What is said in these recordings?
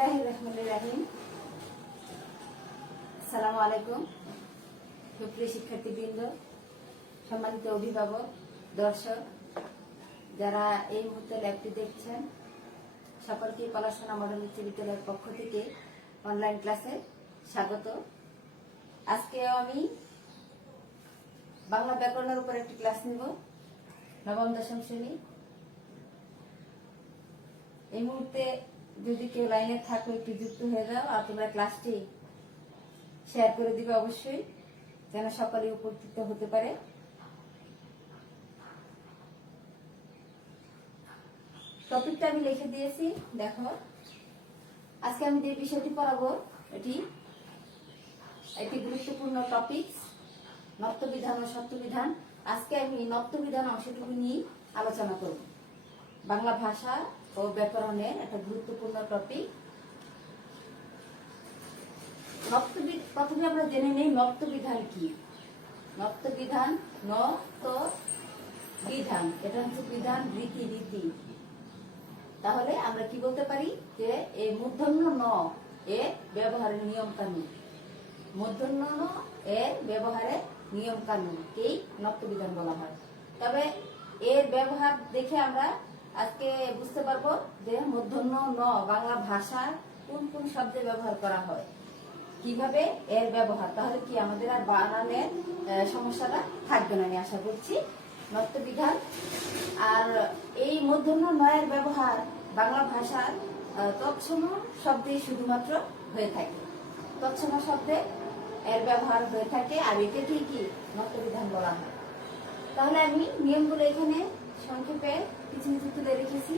বিসমিল্লাহির রহমানির রহিম। আসসালামু আলাইকুম। সুপ্রিয় শিক্ষার্থীবৃন্দ, সম্মানিত অভিভাবক, দর্শক যারা এই মুহূর্তে ল্যাবটি দেখছেন, সকলকে পলাশোনা মডেল উচ্চ বিদ্যালয়ের পক্ষ থেকে অনলাইন ক্লাসে স্বাগত। আজকেও আমি বাংলা ব্যাকরণের উপর একটি ক্লাস নিব, নবম দশম শ্রেণী। এই মুহূর্তে যদি কেউ লাইনে থাকো একটু যুক্ত হয়ে যাও, আর তোমরা ক্লাসটি শেয়ার করে দিবে অবশ্যই, যেন সকলে উপকৃত হতে পারে। টপিকটা আমি লিখে দিয়েছি, দেখো। আজকে আমি যে বিষয়টি পড়াবো এটি একটি গুরুত্বপূর্ণ টপিক, নত্যবিধান ও সত্যবিধান। আজকে আমি নত্যবিধান অংশটুকু নিয়ে আলোচনা করব। বাংলা ভাষা ও ব্যাকরণের একটা গুরুত্বপূর্ণ টপিক। প্রথমে আমরা জেনে নেই নত্যবিধান কি। নত্যবিধান, বিধান, এটা হচ্ছে বিধান, রীতি, রীতি। তাহলে আমরা কি বলতে পারি যে এই মূর্ধন্য ন এর ব্যবহারের নিয়ম কানুন, মূর্ধন্য ন এর ব্যবহারের নিয়ম কানুনকেই নত্যবিধান বলা হয়। তবে এর ব্যবহার দেখে আমরা আজকে বুঝতে পারবো যে মূর্ধন্য ন বাংলা ভাষার কোন কোন শব্দে ব্যবহার করা হয়, কিভাবে এর ব্যবহার। তাহলে কি আমাদের আর বানানের সমস্যাটা থাকবে না, আমি আশা করছি। নত্যবিধান আর এই মূর্ধন্য ন এর ব্যবহার বাংলা ভাষার তৎসম শব্দে শুধুমাত্র হয়ে থাকে, তৎসম শব্দে এর ব্যবহার হয়ে থাকে, আর এটাকে কি নত্যবিধান বলা হয়। তাহলে আমি নিয়মগুলো এখানে সংক্ষেপে কিছু কিছু তুলে রেখেছি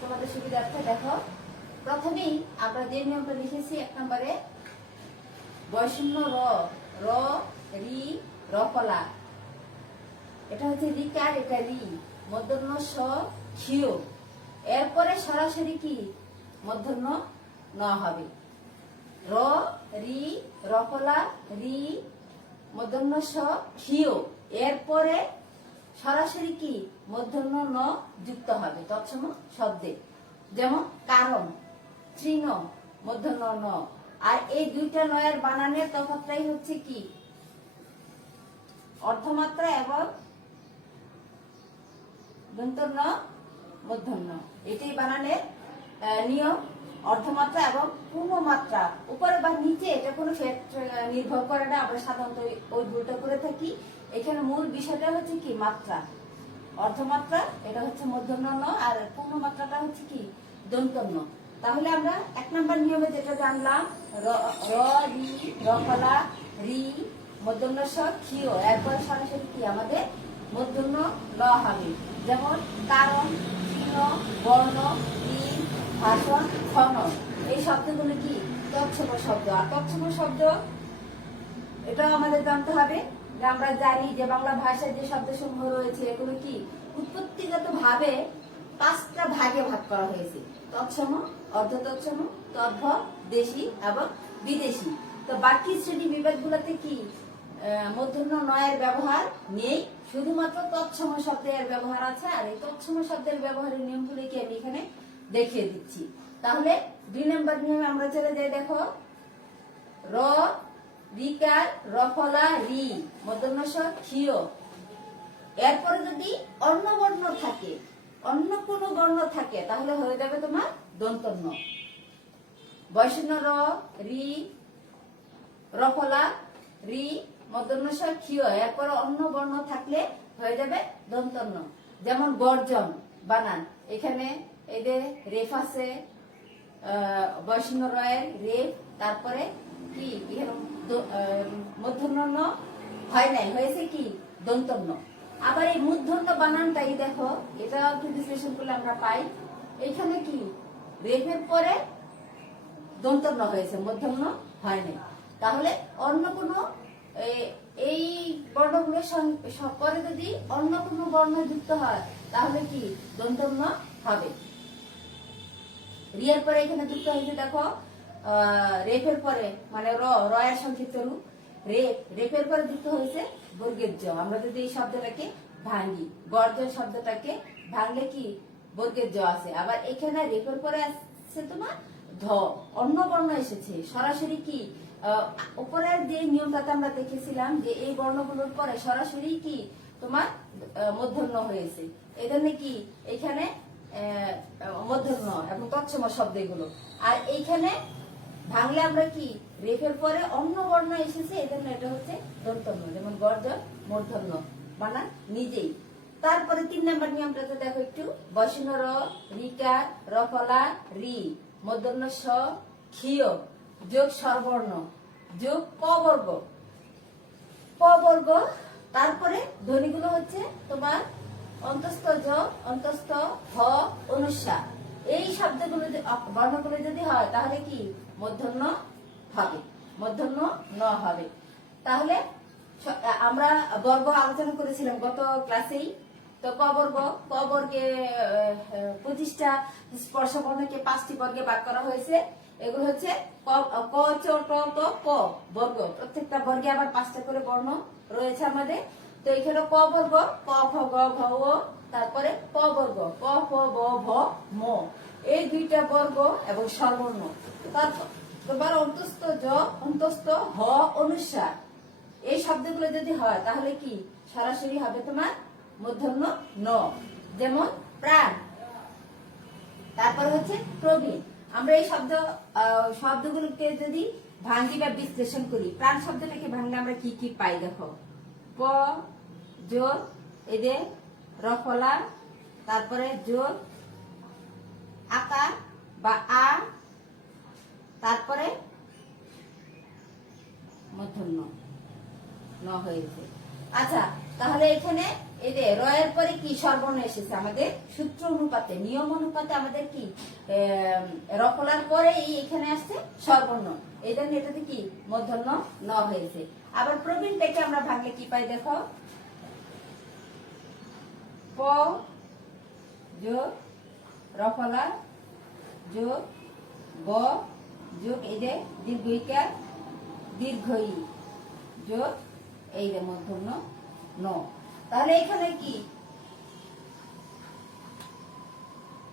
তোমাদের সুবিধার্থে। দেখো, প্রথমেই আমরা যে নিয়মটা লিখেছি, 1 নম্বরে বয়শূন্য র, রি, রফলা, এটা হচ্ছে রিকার, এটা রি, মূর্ধন্য স, ক্ষিয়। এরপরে সরাসরি কি মূর্ধন্য ন হবে। র, রি, রফলা, রি, মূর্ধন্য স, ক্ষিয়। এরপরে সরাসরি কি মূর্ধন্য ন যুক্ত হবে তৎসম শব্দে। যেমন কারণ, তৃণ, মূর্ধন্য ন। আর এই দুইটা নয়ের বানানের তফাৎটাই হচ্ছে কি অর্ধমাত্রা এবং দন্তন্য, মূর্ধন্য। এটাই বানানের নিয়ম, অর্ধমাত্রা এবং পূর্ণমাত্রা। উপরে বা নিচে এটা কোনো নির্ভর করে না, আমরা সাধারণত ওই দুটো করে থাকি। এখানে মূল বিষয়টা হচ্ছে কি মাত্রা। অর্ধমাত্রা এটা হচ্ছে মূর্ধন্য ন, আর পূর্ণমাত্রাটা হচ্ছে কি দন্তন্য। তাহলে আমরা 1 নম্বর নিয়মে যেটা জানলাম, র, রি, রফলা, রি, মূর্ধন্য স, ক্ষিয়। এরপরে সরাসরি কি আমাদের মূর্ধন্য ল হবে। যেমন কারণ, চিহ্ন, বর্ণ, দিন, ভাষণ, ফনন, এই শব্দগুলো কি তৎসম শব্দ। আর তৎসম শব্দ এটাও আমাদের জানতে হবে যে আমরা জানি যে বাংলা ভাষায় যে শব্দসমূহ রয়েছে এগুলো কি উৎপত্তিগত ভাবে 5টা ভাগে ভাগ করা হয়েছে: তৎসম, অর্ধ তৎসম, তদ্ভব, দেশি এবং বিদেশি। তো বাকি শ্রেণী বিভাগগুলোতে কি মূর্ধন্য ন এর ব্যবহার নেই, শুধুমাত্র তৎসম শব্দের ব্যবহার আছে। আর এই তৎসম শব্দের ব্যবহারের নিয়মগুলিকে আমি এখানে দেখিয়ে দিচ্ছি। তাহলে 2 নম্বর নিয়মে আমরা চলে যাই। দেখো, র, রিকার, রফলা, রি, মূর্ধন্য স, ক্ষিয়। এরপরে যদি অন্য বর্ণ থাকে, অন্য কোন বর্ণ থাকে, তাহলে হয়ে যাবে তোমার দন্তন্য। বয়শূন্য র, রি, রফলা, রি, মূর্ধন্য স, ক্ষিয়। এরপরে অন্য বর্ণ থাকলে হয়ে যাবে দন্তন্য। যেমন গর্জন বানান, এখানে এই যে রেফ আছে, বয়শূন্য র এর রেফ, তারপরে কি এখানে মূর্ধন্য ন হয় নাই, হয়েছে কি দন্তন্য। আবার এই মূর্ধন্য বানানটাই দেখো, এটা একটু বিশ্লেষণ করলে আমরা পাই, এখানে কি রেফের পরে দন্তন্য হয়েছে, মূর্ধন্য হয় নাই। তাহলে অন্য কোনো এই বর্ণগুলোর পরে যদি অন্য কোনো বর্ণ যুক্ত হয়, তাহলে কি দন্তন্য হবে। রিয়ার পরে এখানে যুক্ত হয়েছে, দেখো রেফের পরে, মানে র, র এর সংক্ষিপ্ত রূপ রেফ, রেফের পরে যুক্ত হয়েছে বর্গের জ। আমরা যদি এই শব্দটাকে ভাঙি, গর্জন শব্দটাকে ভাঙলে কি বর্গের জ আছে। আবার এখানে রেফের পরে আসছে তোমার ধ অন্য বর্ণ এসেছে, সরাসরি কি উপরের যে নিয়মটাতে আমরা দেখেছিলাম যে এই বর্ণগুলোর পরে সরাসরি কি তোমার মূর্ধন্য হয়েছে, এই জন্য কি এখানে মূর্ধন্য এবং তৎসম শব্দ এগুলো। আর এইখানে ভাঙলে আমরা কি রেফের পরে অন্য বর্ণ এসেছে, এই জন্য এটা হচ্ছে দন্তন্য, যেমন গর্জন মূর্ধন্য বানান নিজেই। তারপরে 3 নম্বর নিয়মটাতে দেখো একটু, বসন র, রিকার, রফলা, রি, মূর্ধন্য স, ক্ষীয় যোগ স্বরবর্ণ যোগ ক বর্গ, ক বর্গ। তারপরে ধ্বনিগুলো হচ্ছে তোমার অন্তস্থ জ, অন্তস্থ হ, অনুস্বার। এই শব্দগুলো বর্ণগুলো যদি হয় তাহলে কি মূর্ধন্য হবে, মূর্ধন্য ন হবে। তাহলে আমরা বর্গ আলোচনা করেছিলাম গত ক্লাসেই। তো ক বর্গ, ক বর্গে 25টা স্পর্শ বর্ণকে 5টি বর্গে ভাগ করা হয়েছে। এগুলো হচ্ছে ক, চ, ট, ত, ক বর্গ। প্রত্যেকটা বর্গে আবার 5টা করে বর্ণ রয়েছে আমাদের। তো এখানে ক বর্গ, ক, খ, গ, ঘ, ও, তারপরে ক বর্গ, ক, খ, গ, ভ, ম, এই 2টা বর্গ এবং স্বরবর্ণ। তারপর অন্তস্থ জ, অন্তস্থ হ, অনুস্বার। এই শব্দগুলো যদি হয় তাহলে কি সরাসরি হবে তোমার মূর্ধন্য ন, যেমন প্রাণ। তারপর হচ্ছে প্রবীণ। আমরা এই শব্দগুলোকে যদি ভাঙ্গি বা বিশ্লেষণ করি, প্রাণ শব্দটাকে ভাঙলে আমরা কি কি পাই দেখো, প জোর, এদের রফলা, তারপরে জোর আকার বা আ, তারপরে মূর্ধন্য ন হয়েছে। আচ্ছা, তাহলে এখানে এই যে রয়ের পরে কি স্বরবর্ণ এসেছে আমাদের সূত্র অনুপাতে, নিয়ম অনুপাতে আমাদের কি রফলার পরে এখানে আসছে স্বরবর্ণ, এই জন্য এটাতে কি মূর্ধন্য ন হয়েছে। আবার প্রবীণটাকে আমরা ভাঙলে কি পাই দেখো, প যোগ রফলা যোগ ব যোগ এই যে দীর্ঘইকার দীর্ঘ ই যোগ এই যে মূর্ধন্য ন। তাহলে এখানে কি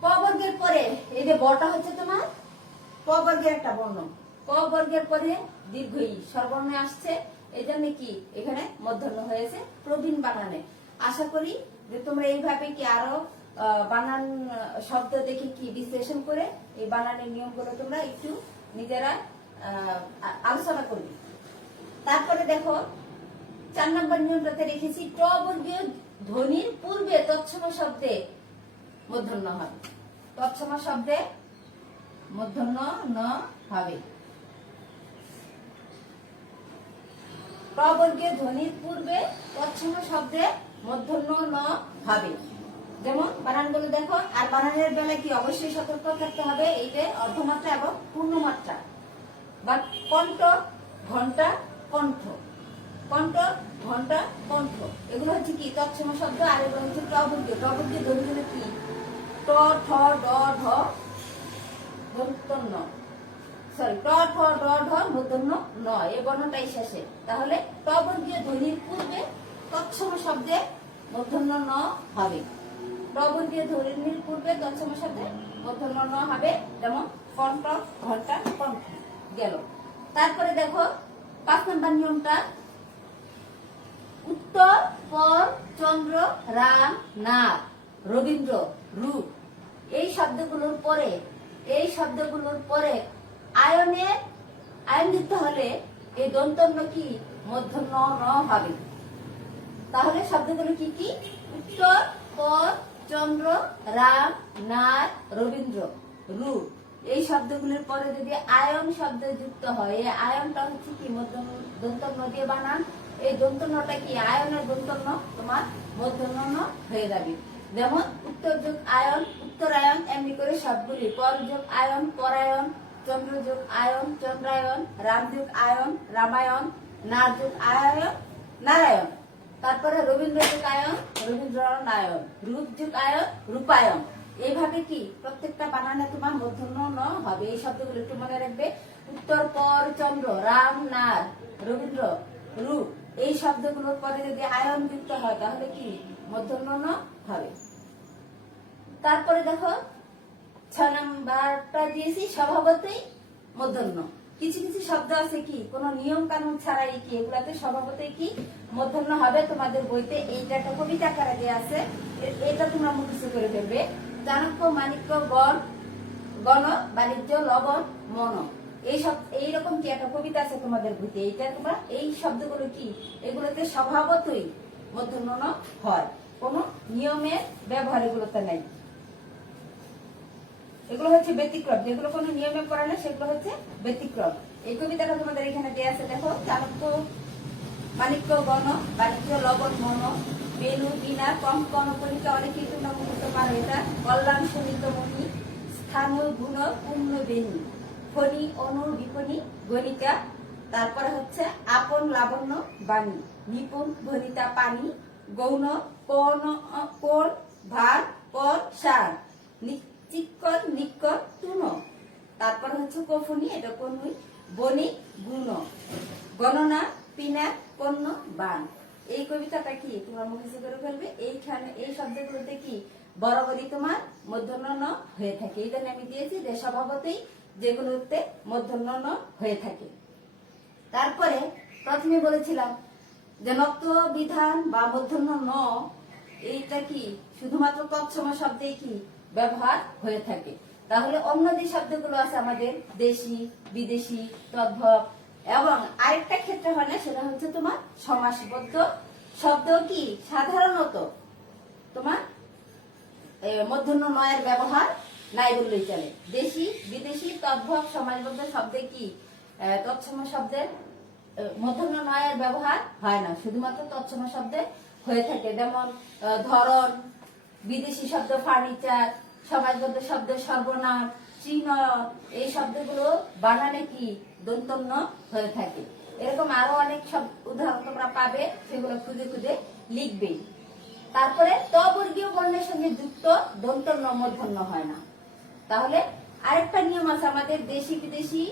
ক বর্গের পরে এই যে বটা হচ্ছে তোমার ক বর্গের একটা বর্ণ, ক বর্গের পরে দীর্ঘ ই স্বরবর্ণ আসছে, এই জন্য কি এখানে মূর্ধন্য হয়েছে প্রবীণ বানানে। আশা করি যে তোমরা এইভাবে কি আরো বানান শব্দ দেখে কি বিশ্লেষণ করে এই বানানের নিয়মগুলো তোমরা একটু নিজেরা আলোচনা করবে। তারপরে দেখো 4 নম্বর নিয়মটাতে রেখেছি, ট বর্গীয় ধ্বনির পূর্বে তৎসম শব্দে মূর্ধন্য হবে, তৎসম শব্দে মূর্ধন্য ন হবে। ট বর্গীয় ধ্বনির পূর্বে তৎসম শব্দে মূর্ধন্য ন হবে। যেমন বানানগুলো দেখো, আর বানানের বেলায় কি অবশ্যই সতর্ক থাকতে হবে, এই যে অর্ধমাত্রা এবং পূর্ণমাত্রা বা কণ্ঠ, ঘন্টা, কণ্ঠ, কণ্ঠ, ঘন্টা, কণ্ঠ, এগুলো হচ্ছে কি তৎসম শব্দ। আর এগুলো হচ্ছে টবর্গীয়, টবর্গীয় ধ্বনিগুলো কি ট, ঠ, ড, ঢ, মূর্ধন্য, সরি ট, ঠ, ড, ঢ, মূর্ধন্য ন, এই বর্ণটাই শেষে। তাহলে টবর্গীয় ধ্বনির পূর্বে তৎসম শব্দে মূর্ধন্য ন হবে, টবর্গীয় ধ্বনির পূর্বে তৎসম শব্দে মূর্ধন্য ন হবে, যেমন কণ্ঠ, ঘন্টা, কণ্ঠ গেল। তারপরে দেখো 5 নম্বর নিয়মটা, উত্তর, পর, চন্দ্র, রাম, নাগ, রবীন্দ্র, রূপ, এই শব্দগুলোর পরে আয়ন দিতে হলে এই দন্তন্য কি মূর্ধন্য ন হবে। তাহলে শব্দগুলো কি কি, উত্তর, পর, চন্দ্র, রাম, নাগ, রবীন্দ্র, রূপ, এই শব্দগুলোর পরে যদি আয়ন শব্দ যুক্ত হয়, এই আয়নটা হচ্ছে কি দন্তন্য দিয়ে বানান, এই দন্তন্যটা কি আয়নের দন্তন্য তোমার মূর্ধন্য ন হয়ে যাবে। যেমন উত্তর যোগ আয়ন, উত্তরায়ণ, এমনি করে সবগুলি, পর যোগ আয়ন, পরায়ণ, চন্দ্র যোগ আয়ন, চন্দ্রায়ণ, রাম যোগ আয়ন, রামায়ণ, নার যোগ আয়ন, নারায়ণ, তারপরে রবীন্দ্র যোগ আয়ন, রবীন্দ্রনায়ণ, রূপ যোগ আয়ন, রূপায়ণ। এইভাবে কি প্রত্যেকটা বানানে তোমার মূর্ধন্য ন হবে। এই শব্দগুলো একটু মনে রাখবে, উত্তর, পর, চন্দ্র, রাম, নার, রবীন্দ্র, রূপ, এই শব্দগুলোর পরে যদি আয়ন যুক্ত হয় তাহলে কি মূর্ধন্য ন হবে। তারপরে দেখো নাম্বারটা দিয়েছি স্বভাবতই মূর্ধন্য। কিছু কিছু শব্দ আছে কি কোনো নিয়ম কানুন ছাড়াই কি এগুলাতে স্বভাবতই কি মূর্ধন্য হবে। তোমাদের বইতে এইটা একটা কবিতা আকারে দেওয়া আছে, এটা তোমরা মুখস্থ করে ফেলবে। চাণক্য, মাণিক্য, গণ, গণ, বাণিজ্য, লবণ, মন, এইরকম কি একটা কবিতা আছে তোমাদের বইতে। এইটা তোমরা এই শব্দগুলো কি এগুলোতে স্বভাবতই মূর্ধন্য হয়, কোনো নিয়মের ব্যবহার এগুলোতে নাই। এগুলো হচ্ছে ব্যতিক্রম, যেগুলো কোনো নিয়মে করে না সেগুলো হচ্ছে ব্যতিক্রম। এই কবিতাটা তোমাদের এখানে দেওয়া আছে, দেখো। চাণক্য, মাণিক্য, গণ, বাণিজ্য, লবণ, মন, বেনু, বীণা, কঙ্কন, কণিকা, অনেকেই তোমরা মুখস্থ পারো এটা। কল্যাণ, সুনীত, মণি, স্থানীয়, গুণ, পূর্ণ, বেনু, ফণি, অনু, বিপণী, গণিকা। তারপরে হচ্ছে আপন, লাবণ্য, বাণী, নিপুণ, ভনিতা, পানি, গৌণ, কোণ, কোণ, ভার, পর, সার, চিক্কন, নিক্কন, তুন। তারপর হচ্ছে কফুনি, এটা কনুই, বণিক, গুণ, গণনা, পিনা, পণ্য, বান। এই কবিতাটা কি তোমরা মুখস্থ করে ফেলবে। এইখানে এই শব্দগুলোতে কি বরাবরই তোমার মূর্ধন্য ণ হয়ে থাকে। এই জন্য আমি দিয়েছি যে স্বভাবতই যেগুলোতে মূর্ধন্য ণ হয়ে থাকে। তারপরে প্রথমে বলেছিলাম যে নত্ব বিধান বা মূর্ধন্য ণ এইটা কি শুধুমাত্র তৎসম শব্দে কি ব্যবহার হয়ে থাকে। তাহলে অন্য যে শব্দগুলো আছে আমাদের দেশি, বিদেশি, তদ্ভব, এবং আরেকটা ক্ষেত্রে হয় না, সেটা হচ্ছে তোমার সমাসবদ্ধ শব্দ কি সাধারণত তোমার মূর্ধন্য ণ এর ব্যবহার নাই বললেই চলে। দেশি, বিদেশি, তদ্ভব, সমাসবদ্ধ শব্দে কি তৎসম শব্দের মূর্ধন্য ণ এর ব্যবহার হয় না, শুধুমাত্র তৎসম শব্দে হয়ে থাকে। যেমন ধরন, বিদেশি শব্দ ফার্নিচার, সমাজবদ্ধ শব্দ সর্বনাম, চিহ্ন, এই শব্দগুলো বানানে কি দন্তন্য হয়ে থাকে। এরকম আরো অনেক সব উদাহরণ তোমরা পাবে, সেগুলো খুঁজে খুঁজে লিখবে। তারপরে তবর্গীয় বর্ণের সঙ্গে যুক্ত দন্তন্য মূর্ধন্য হয় না। তাহলে আরেকটা নিয়ম আছে আমাদের দেশি, বিদেশি,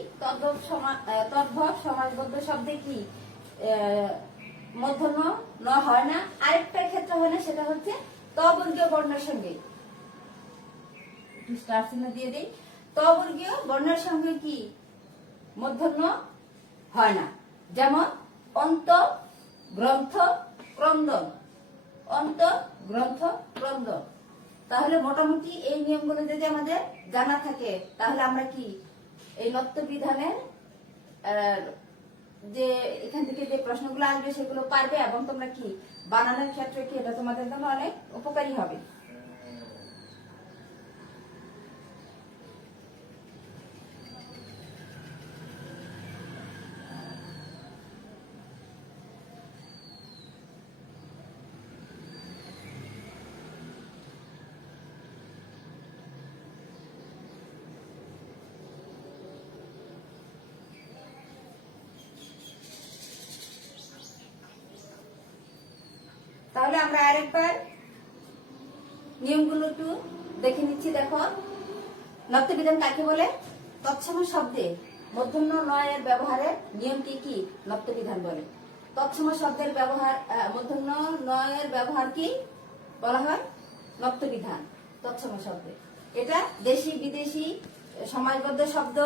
তদ্ভব, সমাজবদ্ধ শব্দে কি মূর্ধন্য ন হয় না। আরেকটা ক্ষেত্রে হয় না, সেটা হচ্ছে তবর্গীয় বর্ণের সঙ্গে স্টার চিহ্ন দিয়ে দেই। তবর্গীয় বর্ণের সঙ্গে কি মূর্ধন্য হয় না। যেমন অন্ত, গ্রন্থ, ক্রন্দন, অন্ত, গ্রন্থ, ক্রন্দন। তাহলে মোটামুটি এই নিয়মগুলো যদি আমাদের জানা থাকে, তাহলে আমরা কি এই নত্ব বিধানের যে এখান থেকে যে প্রশ্নগুলো আসবে সেগুলো পারবে, এবং তোমরা কি বানানোর ক্ষেত্রে কি এটা তোমাদের জন্য অনেক উপকারী হবে। তাহলে আমরা আরেকবার নিয়মগুলো একটু দেখে নিচ্ছি। দেখো, নত্ব বিধান কাকে বলে? তৎসম শব্দে মূর্ধন্য ণ এর ব্যবহারের নিয়ম কি কি নত্ব বিধান বলে। তৎসম শব্দের ব্যবহার, মূর্ধন্য ণ এর ব্যবহার কি বলা হয়? নত্ব বিধান। তৎসম শব্দে এটা দেশি, বিদেশি, সমাজবদ্ধ শব্দ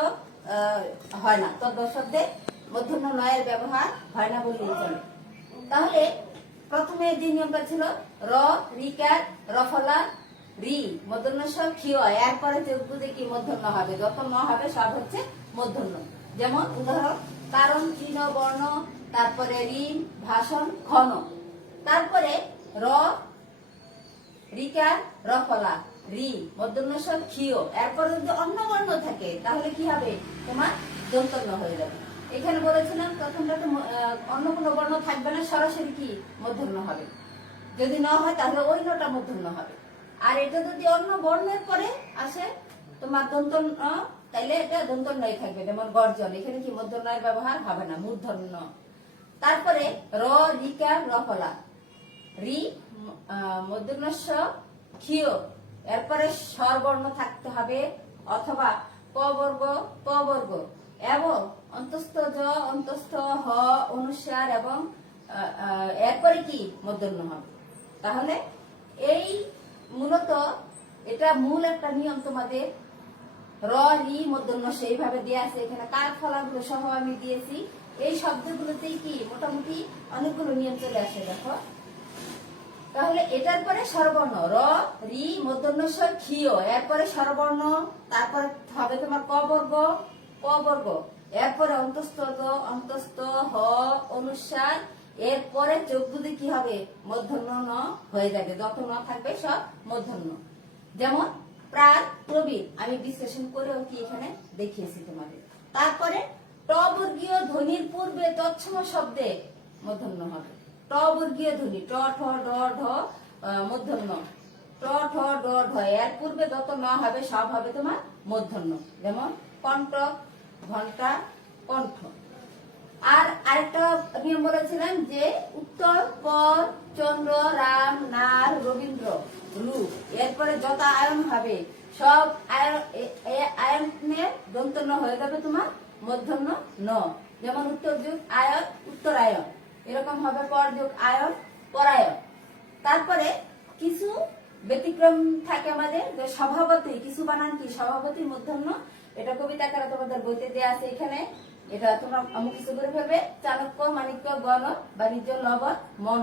হয় না। তদ্ভব শব্দে মূর্ধন্য ণ এর ব্যবহার হয় না বললেই চলে। তাহলে প্রথমে যে নিয়মটা ছিল র, রিকার, রফলা, রি, মূর্ধন্য স, ক্ষিয়, এরপরে বুঝে কি মূর্ধন্য হবে, যত ন হবে সব হচ্ছে মূর্ধন্য। যেমন উদাহরণ কারণ, চিহ্ন, বর্ণ, তারপরে ঋণ, ভাষণ, ঘন। তারপরে র, রিকার, রফলা, রি, মূর্ধন্য স, ক্ষিয়, এরপরে যদি অন্য বর্ণ থাকে তাহলে কি হবে তোমার দন্তন্য হয়ে যাবে। এখানে বলেছিলাম প্রথমটাতে অন্য কোনো বর্ণ থাকবে না, সরাসরি কি মূর্ধন্য হবে। যদি ন হয় তাহলে ওই নটা মূর্ধন্য হবে। আর এটা যদি অন্য বর্ণের পরে আসে তোমার দন্তন্য, তাইলে এটা দন্তন্যই থাকবে। যেমন গর্জন, এখানে কি মূর্ধন্যের ব্যবহার হবে না, মূর্ধন্য। তারপরে র, রিকার, রফলা, রি, মূর্ধন্য স, ক্ষিয়, এরপরে স্বরবর্ণ থাকতে হবে, অথবা ক বর্গ, প বর্গ, এবং অন্তস্থ জ, অন্তস্থ হ, অনুস্বার, এবং এরপরে কি মূর্ধন্য হবে। তাহলে এই মূলত এটা মূল একটা নিয়ম তোমাদের র রি মূর্ধন্য সেইভাবে দেওয়া আছে, এখানে কার ফলাগুলো সহ আমি দিয়েছি। এই শব্দগুলোতেই কি মোটামুটি অনেকগুলো নিয়ম চলে আসে দেখো। তাহলে এটার পরে স্বরবর্ণ র রি মূর্ধন্য ষ ক্ষীয়, এরপরে স্বরবর্ণ, তারপরে হবে তোমার ক বর্গ ক বর্গ, এরপরে অন্তস্থ দ অন্তস্থ হ অনুস্বার, এরপরে চোখ দুদি কি হবে মূর্ধন্য ন হয়ে যাবে, যত ন থাকবে সব মূর্ধন্য। যেমন প্রাণ প্রবীণ আমি বিশ্লেষণ করেও কি এখানে দেখিয়েছি তোমাদের। তারপরে ট বর্গীয় ধ্বনির পূর্বে তৎসম শব্দে মূর্ধন্য হবে। ট বর্গীয় ধ্বনি ট ঠ ড ঢ মূর্ধন্য, ট ঠ ড ঢ এর পূর্বে যত ন হবে সব হবে তোমার মূর্ধন্য। যেমন কণ্ঠ ঘন্টা কণ্ঠ। আর আরেকটা নিয়ম বলেছিলাম যে উত্তর পর চন্দ্র রাম নার রবীন্দ্র লু, এরপরে যত আয়ন হবে সব আয়নের দন্ত ন হয়ে যাবে তোমার মূর্ধন্য ন। যেমন উত্তর যুগ আয়ন উত্তরায়ণ, এরকম হবে পর যুগ আয়ন পরায়ণ। তারপরে কিছু ব্যতিক্রম থাকে আমাদের, যে স্বভাবতী কিছু বানান কি স্বভাবতী মূর্ধন্য, এটা কবিতা আকারে তোমাদের বইতে দেওয়া আছে এখানে, এটা তোমরা মুখস্থ করে ফেলবে। চাণক্য মাণিক্য গণ বাণিজ্য লবণ মন।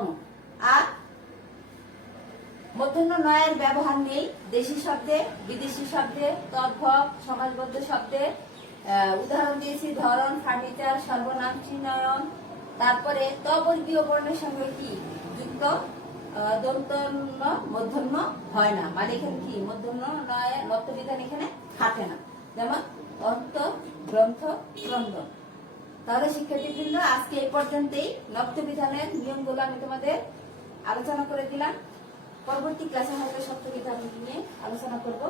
আর মূর্ধন্য নয়ের ব্যবহার নেই দেশি শব্দে বিদেশি শব্দে তদ্ভব সমাজবদ্ধ শব্দে। উদাহরণ দিয়েছি ধরন ফার্নিচার সর্বনাম চিহ্নয়ন। তারপরে তবর্গীয় বর্ণের সঙ্গে কি যুক্ত দন্ত ন মূর্ধন্য হয় না, মানে এখানে কি মূর্ধন্য নয় নত্যবিধান এখানে খাটে না। যেমন অন্ত গ্রন্থ ক্রন্দন। তাহলে শিক্ষার্থীবৃন্দ আজকে এই পর্যন্তই নত্যবিধানের নিয়মগুলো আমি তোমাদের আলোচনা করে দিলাম। পরবর্তী ক্লাসে হয়তো সত্যবিধান নিয়ে আলোচনা করব।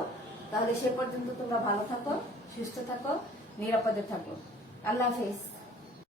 তাহলে সে পর্যন্ত তোমরা ভালো থাকো, সুস্থ থাকো, নিরাপদে থাকো। আল্লাহ হাফেজ।